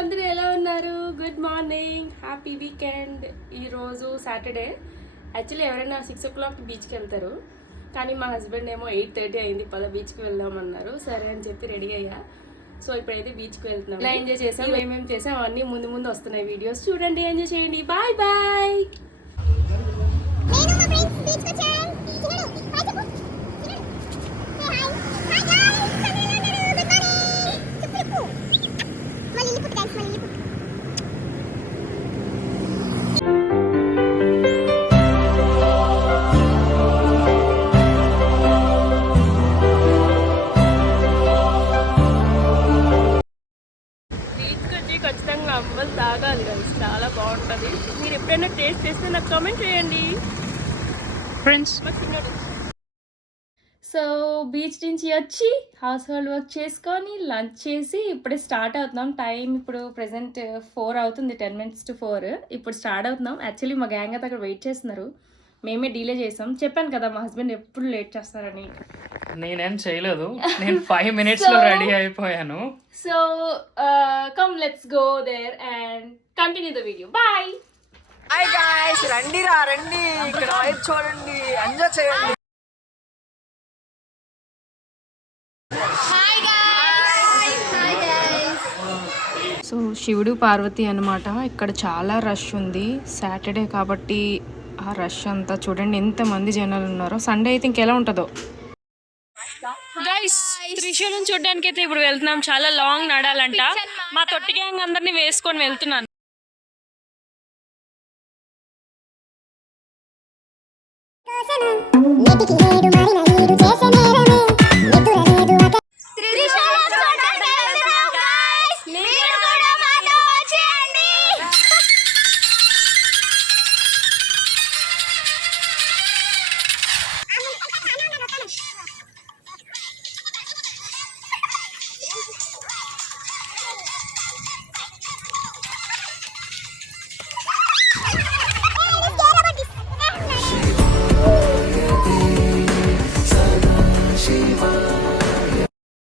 అందరూ ఎలా ఉన్నారు? Good morning, happy weekend. ఈరోజు సాటర్డే. యాక్చువల్లీ ఎవరైనా 6 o'clock బీచ్కి వెళ్తారు, కానీ మా హస్బెండ్ ఏమో 8:30 అయింది, బీచ్కి వెళ్దామన్నారు. సరే అని చెప్పి రెడీ అయ్యా. సో ఇప్పుడైతే బీచ్కి వెళ్తున్నాం. ఇలా ఎంజాయ్ చేసాం, ఏమేమి చేసాం అన్నీ ముందు ముందు వస్తున్నాయి వీడియోస్ చూడండి, ఎంజాయ్ చేయండి. Bye bye. ఖచ్చితంగా అంబల్ తాగాలి కదా, చాలా బాగుంటుంది. మీరు ఎప్పుడైనా టేస్ట్ చేస్తే నాకు కామెంట్ చేయండి ఫ్రెండ్స్. సో బీచ్ నుంచి వచ్చి హౌస్ హోల్డ్ వర్క్ చేసుకొని లంచ్ చేసి ఇప్పుడే స్టార్ట్ అవుతున్నాం. టైం ఇప్పుడు ప్రెసెంట్ 4 అవుతుంది, 10 minutes to 4. ఇప్పుడు స్టార్ట్ అవుతున్నాం. యాక్చువల్లీ మా గ్యాంగ్ అయితే అక్కడ వెయిట్ చేస్తున్నారు, మేమే డీలే చేసాం. చెప్పాను కదా మా హస్బెండ్ ఎప్పుడు లేట్ చేస్తారని. నేనేం చేయలేదు, నేను 5 minutes లో రెడీ అయిపోయాను. So come let's go there and continue the video. Bye. Hi guys, రండి ఇక్కడ వైపు చూడండి, ఎంజాయ్ చేయండి. సో శివుడు పార్వతి అనమాట. ఇక్కడ చాలా రష్ ఉంది, సాటర్డే కాబట్టి ఆ రష్ అంతా చూడండి ఎంతమంది జనాలు ఉన్నారో. సండే అయితే ఇంకెలా ఉంటుందో. గైస్, త్రిశూలం చూడడానికి అయితే ఇప్పుడు వెళ్తున్నాం. చాలా లాంగ్ నడాలంట. మా తొట్టి గ్యాంగ్ అందరినీ వేసుకొని వెళ్తున్నాను. నీటికి నేడు మారిన ఈడు చేసెనే